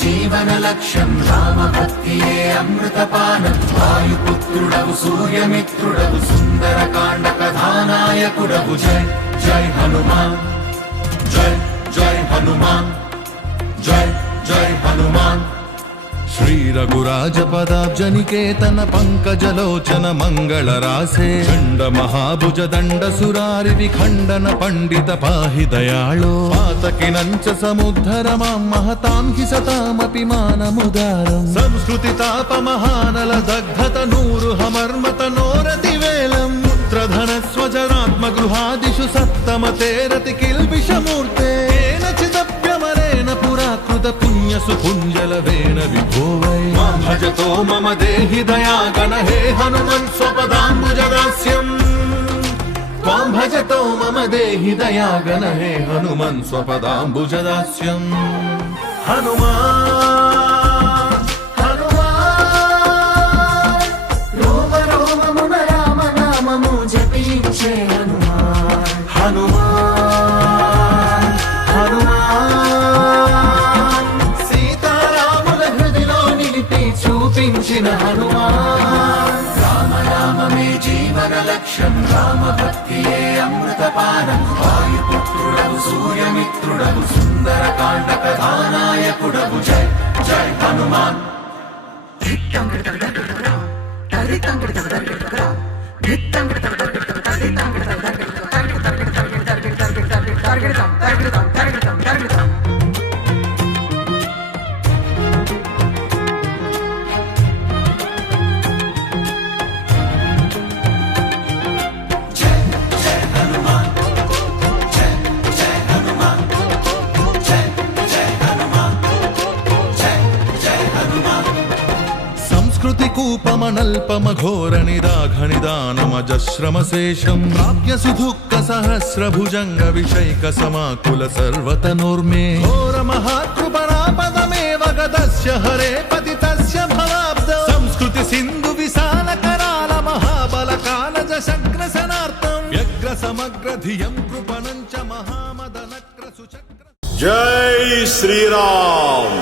జీవన లక్ష్యం రామభక్తియే అమృతపానం వాయుపుత్రుడవు సూర్యమిత్రుడవు సుందరకాండ కథానాయకుడవు జై జై హనుమాన్ జై జై హనుమాన్ జై జై హనుమాన్ श्री रघुराज पदाब्ज निकेतन पंकजलोचन मंगल रासे चंड महाभुज दंड सुरारि विखंडन पंडित पाहि दयाळो पातकिनंच समुद्धर मां महतां हि सतामपि मानमुदारम् संस्कृति ताप महानल दग्धत नूरु हमर्मत नोरति वेलम् पुत्रधन स्वजनात्म गृहादिषु सप्तमतेरति किल्बिषमूर्ते चिदप्यमरेण पुराकृत पुण्य सुपुञ्जलवेन विभो वै मां भजतो मम देहि दयागण हे हनुमन् स्वपदाम्बुजदास्यम् त्वां भजतो मम देहि दयागण हे हनुमन् स्वपदाम्बुजदास्यम् हनुमान् హనుమాన్ రోమ రోమమున రామ నామము జపించే హనుమాన్ हनुमान् हनुमान् సీతారాముల హృదిలో నిలిపి చూపించిన హనుమాన్ రామనామమే జీవన లక్ష్యం రామభక్తియే అమృతపానం వాయుపుత్రుడవు సూర్యమిత్రుడవు సుందరకాండ కథానాయకుడవు జై జై హనుమాన్ संस्कृति कूपमनल्पम घोर निदाघनिदानमजश्रमशेषं प्राप्य सुदुःख सहस्रभुजंग विषैक समाकुल सर्वतनोर्मे घोर महाकृपणापदमेव गदस्य हरे पतितस्य भवाब्द संस्कृति सिन्धु विशाल कराल महाबल कालज शग्रसनार्थं व्यग्र समग्र धियं कृपणं च महामदनक्र सुचक्र जय श्री राम।